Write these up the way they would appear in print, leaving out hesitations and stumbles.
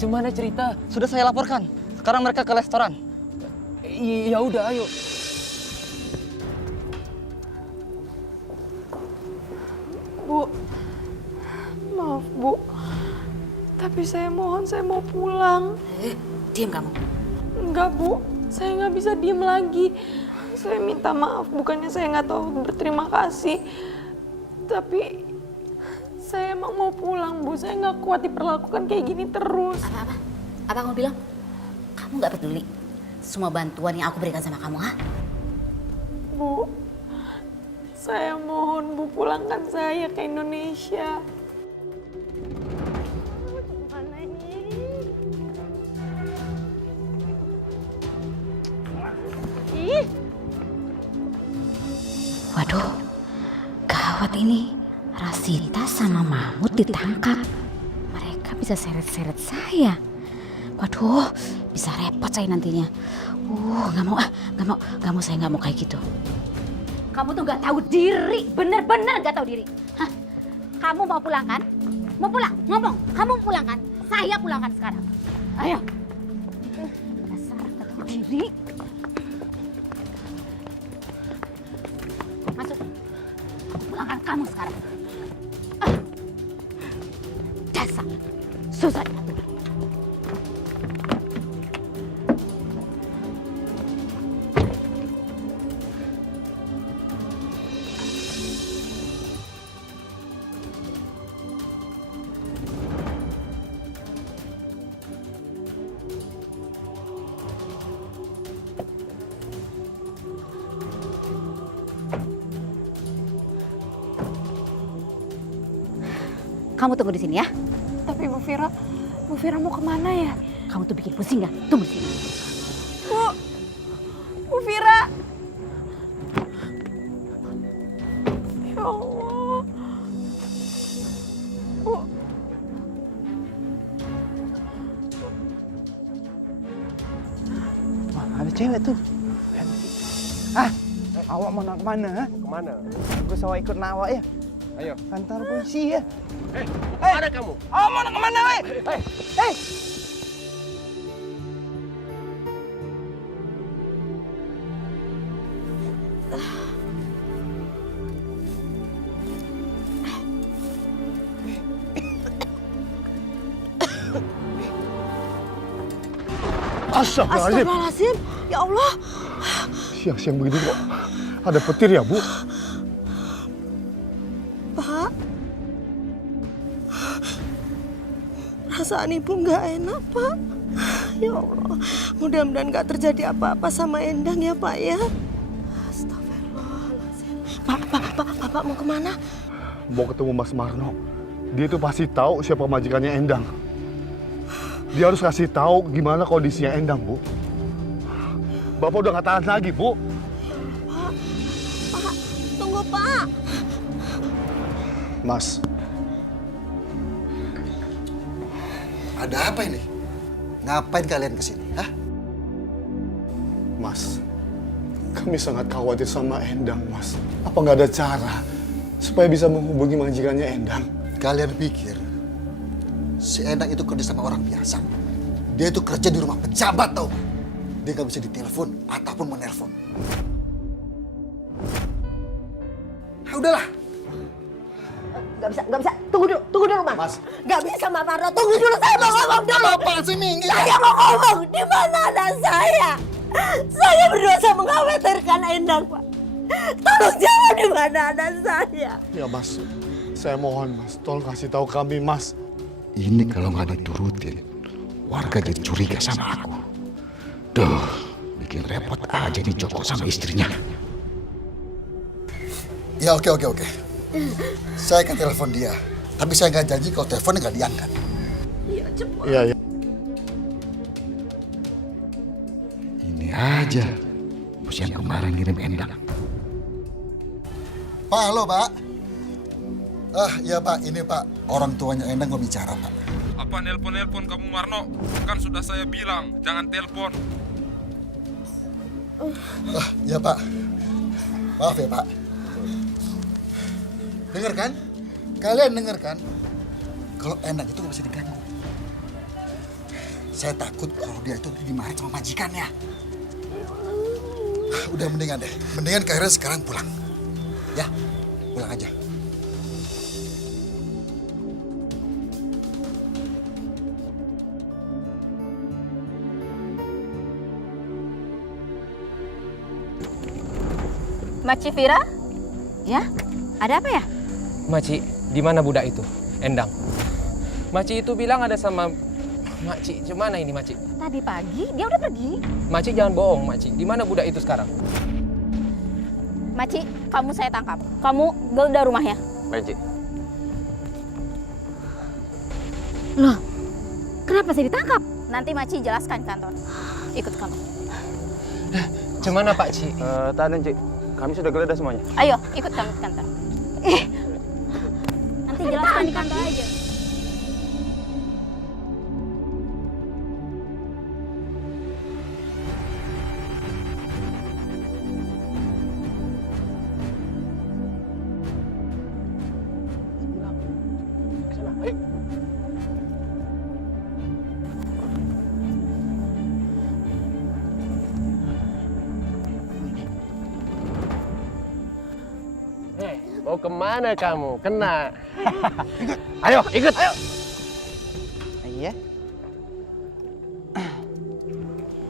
Gimana cerita? Sudah saya laporkan. Sekarang mereka ke restoran. Ya udah, ayo. Bu, maaf Bu, tapi saya mohon saya mau pulang. Diam kamu. Enggak Bu, saya nggak bisa diem lagi. Saya minta maaf, bukannya saya nggak tahu berterima kasih. Tapi saya emang mau pulang Bu, saya nggak kuat diperlakukan kayak gini terus. Apa? Apa kamu bilang? Kamu nggak peduli semua bantuan yang aku berikan sama kamu, ha? Bu, saya mohon Bu pulangkan saya ke Indonesia. Mana ini? Ih. Waduh, gawat ini. Rasita sama Mahmud ditangkap. Mereka bisa seret-seret saya. Waduh, bisa repot saya nantinya. Nggak mau, saya nggak mau kayak gitu. Kamu tuh nggak tahu diri, bener-bener nggak tahu diri. Hah? Kamu mau pulang kan? Mau pulang? Ngomong, kamu mau pulang kan? Saya pulangkan sekarang. Ayo. Dasar nggak tahu diri. Masuk. Pulangkan kamu sekarang. Dasar susah diatur. Kamu tunggu di sini ya. Tapi Bu Vira mau kemana ya? Kamu tuh bikin pusing ya? Tunggu di sini. Bu Vira. Ya Allah. Bu. Wah, ada cewek tuh. Awak mau nak kemana? Kemana? Aku sawah ikut nak awak ya. Ayo. Kantor polisi ya. Mana kamu? Awak mau nak kemana, weh? Hei! Astagfirullahaladzim. Astagfirullahaladzim. Ya Allah. Siang-siang begini kok ada petir ya, Bu? Pak. Perasaan Ibu nggak enak, Pak. Ya Allah. Mudah-mudahan nggak terjadi apa-apa sama Endang ya, Pak ya. Astagfirullahaladzim. Bapak mau kemana? Mau ketemu Mas Marno. Dia tuh pasti tahu siapa majikannya Endang. Dia harus kasih tahu gimana kondisinya Endang, Bu. Bapak udah nggak tahan lagi, Bu. Pak, tunggu, Pak. Mas, ada apa ini? Ngapain kalian kesini? Hah? Mas, kami sangat khawatir sama Endang, Mas. Apa nggak ada cara supaya bisa menghubungi majikannya Endang? Kalian pikir si Endang itu kerja sama orang biasa? Dia itu kerja di rumah pejabat, tau? Dia nggak bisa ditelepon ataupun menelpon. Ah, udahlah. Nggak bisa. Tunggu dulu, Mas. Nggak bisa, Mbak Marno. Tunggu dulu, saya mau ngomong dulu. Apa sih, Minggi? Saya mau ngomong. Di mana anak saya? Saya berdosa mengkhawatirkan Endang, Pak. Tolong jawab di mana anak saya. Ya, Mas. Saya mohon, Mas. Tolong kasih tahu kami, Mas. Ini kalau nggak diturutin, warga jadi curiga sama aku. Duh, bikin repot aja nih Joko sama istrinya. Ya, oke. Saya akan telepon dia. Tapi saya nggak janji kalau teleponnya nggak diangkat. Iya, cepat. Iya. Ini aja. Bos yang kemarin ngirim Endang. Pak, halo Pak. Iya Pak, ini Pak. Orang tuanya Endang mau bicara Pak. Apa nelpon kamu Marno? Kan sudah saya bilang, jangan telepon. Iya Pak. Maaf ya Pak. Dengar kan? Kalian dengar kan? Kalau Endang itu nggak bisa diganggu. Saya takut kalau dia itu dimarahin sama majikannya. Udah mendingan deh. Mendingan Kak Ira sekarang pulang. Ya, pulang aja. Makcik Vira? Ya, ada apa ya? Makcik, di mana budak itu? Endang. Makcik itu bilang ada sama Makcik. Cemana ini Makcik? Tadi pagi dia udah pergi. Makcik jangan bohong Makcik. Di mana budak itu sekarang? Makcik, kamu saya tangkap. Kamu geledah rumahnya. Makcik. Loh, kenapa saya ditangkap? Nanti Makcik jelaskan kantor. Ikut kamu. Cemana Pak Cik? Tahan, Cik. Kami sudah geledah semuanya. Ayo, ikut kami ke kantor. Nanti jelaskan di kantor aja. Mau kemana kamu? Kena. Ayo, ikut. Ayo. Iya.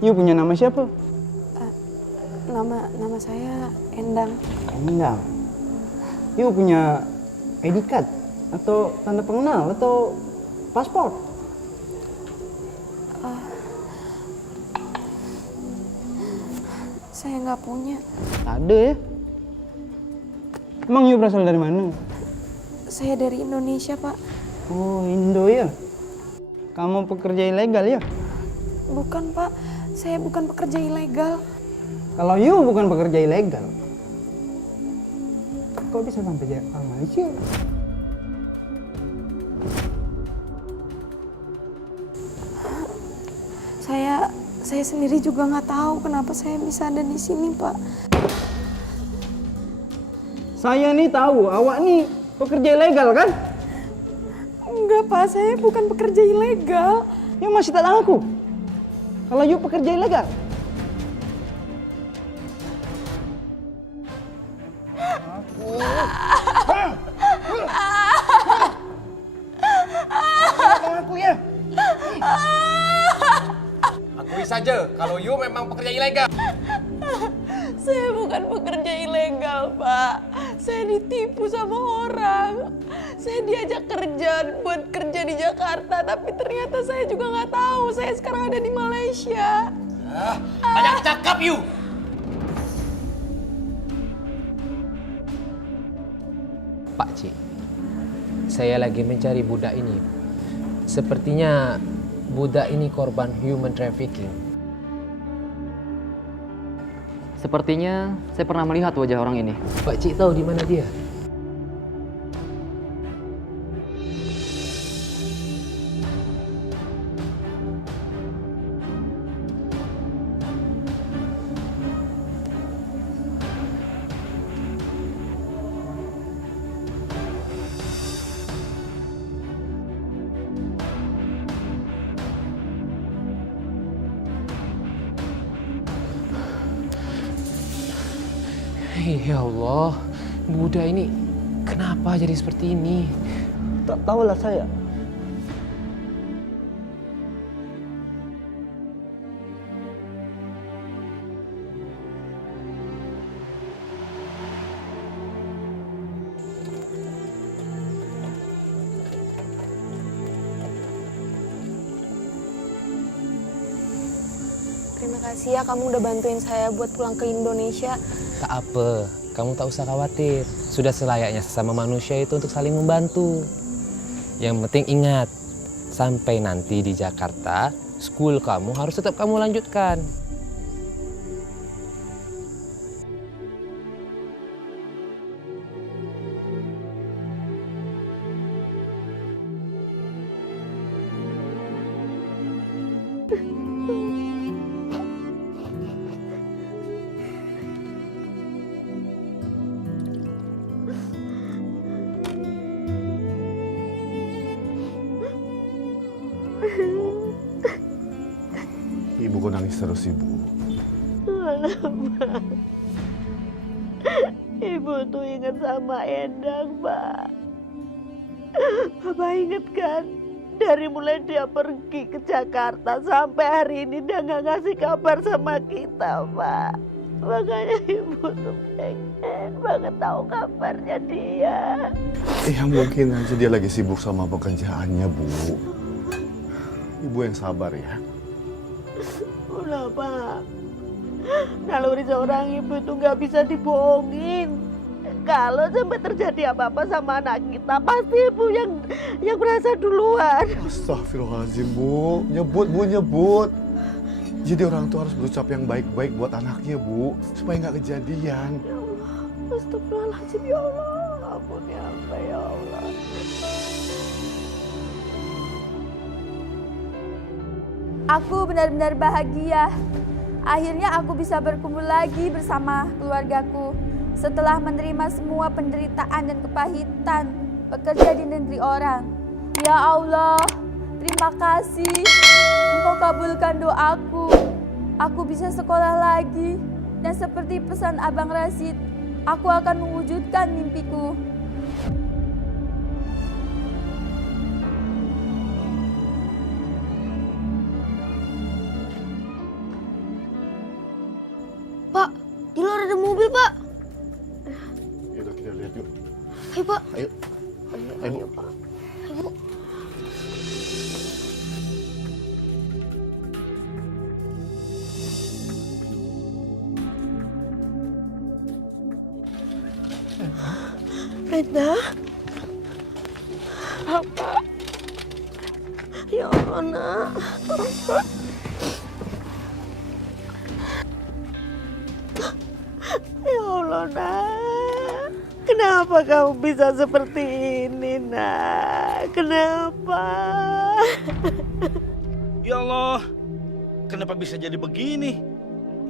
You punya nama siapa? Nama saya Endang. Endang. You punya ID card atau tanda pengenal atau paspor? Saya nggak punya. Ada ya. Emang you berasal dari mana? Saya dari Indonesia, Pak. Oh, Indo ya. Kamu pekerja ilegal ya? Bukan, Pak. Saya bukan pekerja ilegal. Kalau you bukan pekerja ilegal, kok bisa sampai ke Malaysia? Saya sendiri juga nggak tahu kenapa saya bisa ada di sini, Pak. Saya nih tahu, awak nih pekerja ilegal kan? Enggak, Pak. Saya bukan pekerja ilegal. You masih tak tahu aku? Kalau you pekerja ilegal? Aku ya. Akui saja kalau you memang pekerja ilegal. Saya bukan pekerja ilegal, Pak. Saya ditipu sama orang. Saya diajak kerja di Jakarta, tapi ternyata saya juga nggak tahu. Saya sekarang ada di Malaysia. Banyak cakap you. Pak Cik, saya lagi mencari budak ini. Sepertinya budak ini korban human trafficking. Sepertinya saya pernah melihat wajah orang ini. Pak Cik tahu di mana dia? Ya Allah, budak ini kenapa jadi seperti ini? Tak tahulah saya. Terima kasih ya kamu udah bantuin saya buat pulang ke Indonesia. Tak apa, kamu tak usah khawatir. Sudah selayaknya sesama manusia itu untuk saling membantu. Yang penting ingat, sampai nanti di Jakarta, school kamu harus tetap kamu lanjutkan. Ibu kok nangis terus, Ibu? Kenapa? Ibu tuh ingat sama Endang, Pak. Bapak inget kan? Dari mulai dia pergi ke Jakarta sampai hari ini dia nggak ngasih kabar sama kita, Pak. Makanya Ibu tuh pengen banget tahu kabarnya dia. Ya mungkin aja dia lagi sibuk sama pekerjaannya, Bu. Ibu yang sabar ya. Udah, Pak. Naluri seorang ibu itu nggak bisa dibohongin. Kalau sampai terjadi apa-apa sama anak kita, pasti ibu yang merasa duluan. Astagfirullahaladzim, Bu. Nyebut, Bu, nyebut. Jadi orang tua harus berucap yang baik-baik buat anaknya, Bu. Supaya nggak kejadian. Ya Allah, astagfirullahaladzim, ya Allah. Ampun ya Allah, ya Allah. Aku benar-benar bahagia. Akhirnya aku bisa berkumpul lagi bersama keluargaku. Setelah menerima semua penderitaan dan kepahitan bekerja di negeri orang. Ya Allah, terima kasih. Engkau kabulkan doaku. Aku bisa sekolah lagi. Dan seperti pesan Abang Rasid, aku akan mewujudkan mimpiku. Pak, di luar ada mobil, Pak. Yaudah, kita lihat yuk. Ayo, Pak. Ayo. Ayo, Pak. Ayo. Rena? Apa? Ya Allah, Nak. Ya Allah, Nak. Kenapa kamu bisa seperti ini, Nak? Kenapa? Ya Allah, kenapa bisa jadi begini?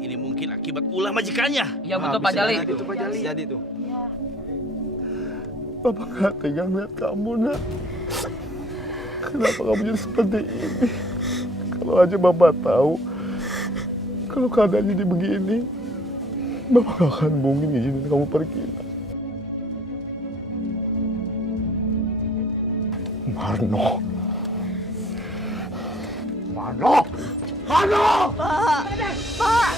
Ini mungkin akibat ulah majikannya. Iya betul Pak Jali. Itu Pak Jali. Jadi tuh. Bapak nggak tega lihat kamu, Nak. Kenapa kamu jadi seperti ini? Kalau aja Bapak tahu, kalau keadaannya jadi begini, Bapak gak akan mungkin izinin kamu pergi, Nak. Marno! Marno! Marno! Pak! Pak!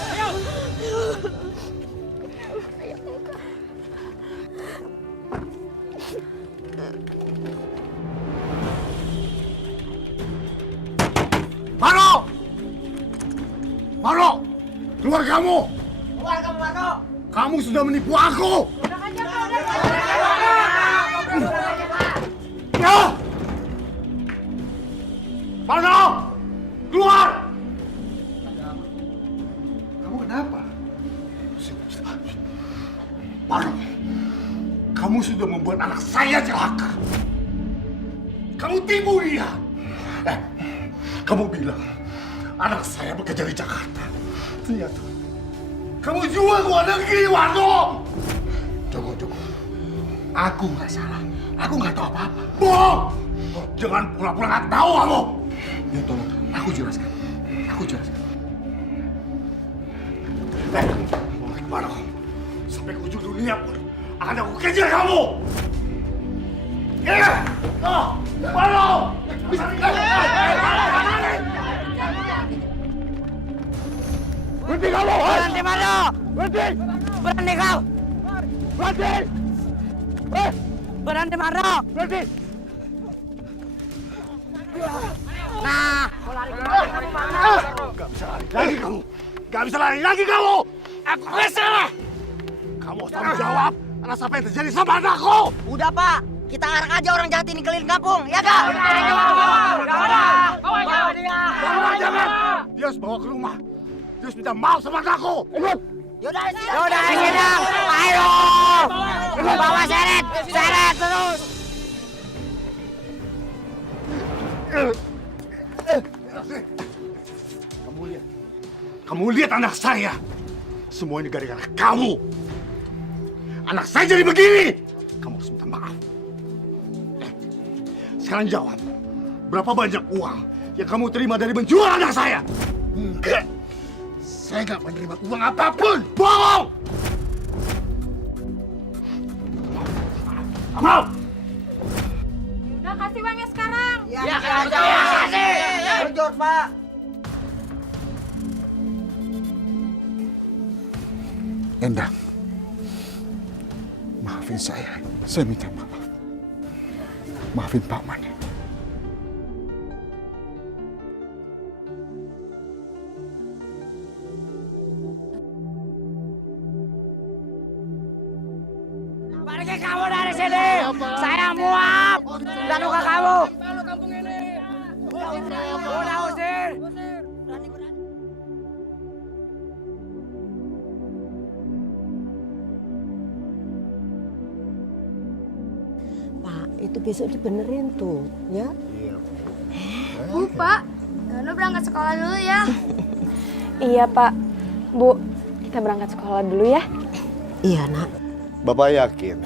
Marno! Marno! Keluar kamu! Keluar kamu, Marno! Kamu sudah menipu aku! Ya! Marno! Keluar! Kamu kenapa? Marno, kamu sudah membuat anak saya celaka. Kamu tipu dia. Kamu bilang anak saya bekerja di Jakarta. Ternyata kamu jual ke luar negeri, Warno. Joko. Aku nggak salah. Aku nggak tahu apa-apa. Bohong! Jangan pura-pura nggak tahu kamu. Ya tolong, aku jelaskan. Warno, sampai ke ujung dunia pun akan aku kejar kamu. Iya! Warno! Bisa berhenti kamu! Berhenti, Marno! Berhenti! Berhenti kau! Berhenti! Berhenti, Marno! Berhenti! Nah! Gak bisa lari lagi kamu! Aku salah! Kamu harus tanggung jawab atas apa yang terjadi sama anakku! Udah, Pak. Kita arak aja orang jahat ini keliling kampung, ya Kak? Jangan! Dia harus bawa ke rumah. Dia harus minta maaf sama anakku. Ikut! Yaudah, sini. Ayo! Bawa seret terus. Kamu lihat anak saya. Semua ini gara-gara kamu. Anak saya jadi begini. Kamu harus minta maaf. Sekarang jawab. Berapa banyak uang yang kamu terima dari menjual anak saya? Enggak. Saya nggak menerima uang apapun. Bohong! Mau? Udah kasih uangnya sekarang. Ya, kasih. Jujur, Pak. Endang, maafin saya. Saya minta maaf. Maafin Pak Man. Pergi kamu dari sini. Saya muak dan luka kamu. Udah usir. Pak, itu besok dibenerin tuh, ya? Bu, Pak. Dono berangkat sekolah dulu ya. Iya, Pak. Bu, kita berangkat sekolah dulu ya. Iya, Nak. Bapak yakin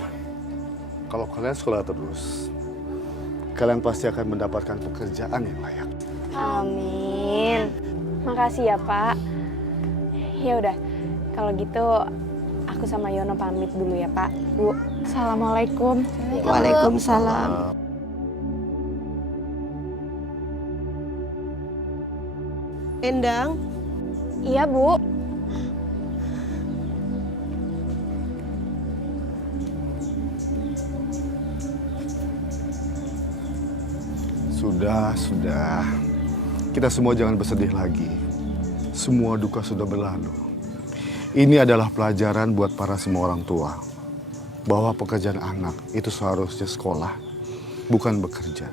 kalau kalian sekolah terus, kalian pasti akan mendapatkan pekerjaan yang layak. Amin. Makasih ya, Pak. Ya udah, kalau gitu aku sama Yono pamit dulu ya, Pak. Bu, Assalamualaikum. Waalaikumsalam. Endang, Iya, Bu. Sudah. Kita semua jangan bersedih lagi. Semua duka sudah berlalu. Ini adalah pelajaran buat para semua orang tua. Bahwa pekerjaan anak itu seharusnya sekolah, bukan bekerja.